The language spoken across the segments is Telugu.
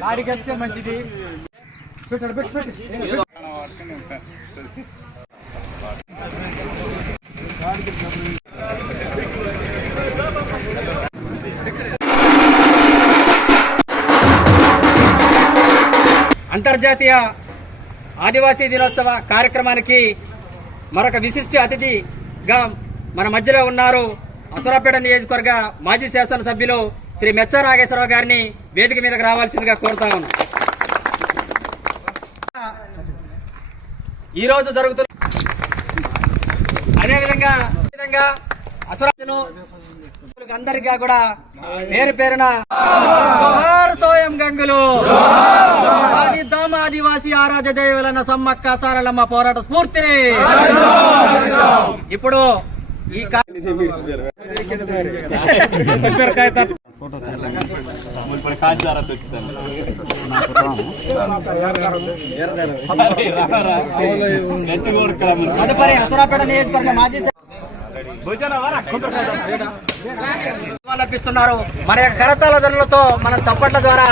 గాడికి వస్తే మంచిది. అంతర్జాతీయ ఆదివాసీ దినోత్సవ కార్యక్రమానికి మరొక విశిష్ట అతిథిగా మన మధ్యలో ఉన్నారు. అసురాపేట నియోజకవర్గ మాజీ శాసనసభ్యులు శ్రీ మెచ్చ నాగేశ్వరరావు గారిని వేదిక మీదకి రావాల్సిందిగా కోరుతా ఉన్నాం. ఈరోజు జరుగుతున్న అదేవిధంగా అసురాపేటను అందరికీ కూడా పేరు పేరున జోహార్ సోయం గంగులు, సాధిద్దాం ఆదివాసీ ఆరాధ్య దైవలన్న సమ్మక్క సారలమ్మ పోరాట స్ఫూర్తిని. ఇప్పుడు ఈ తదుపరి అసురాపేట నియోజకవర్గ మాజీ నివాళులర్పిస్తున్నారు. మన కరతాళ ధ్వనులతో మన చప్పట్ల ద్వారా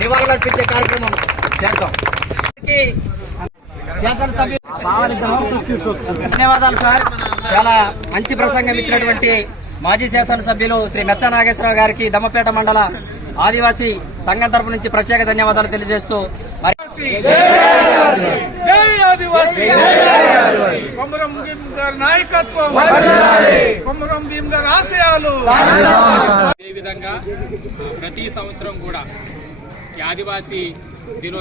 నివాళులర్పించే కార్యక్రమం చేద్దాం. ధన్యవాదాలు సార్. చాలా మంచి ప్రసంగం ఇచ్చినటువంటి మాజీ శాసనసభ్యులు శ్రీ మెచ్చ నాగేశ్వరరావు గారికి దమ్మపేట మండల ఆదివాసీ సంఘం తరపు నుంచి ప్రత్యేక ధన్యవాదాలు తెలియజేస్తూ మరి కొమరం భీం గారి నాయకత్వం, కొమరం భీం గారి ఆశయాలు. అదేవిధంగా ప్రతి సంవత్సరం కూడా ఆదివాసీ దినోత్సవం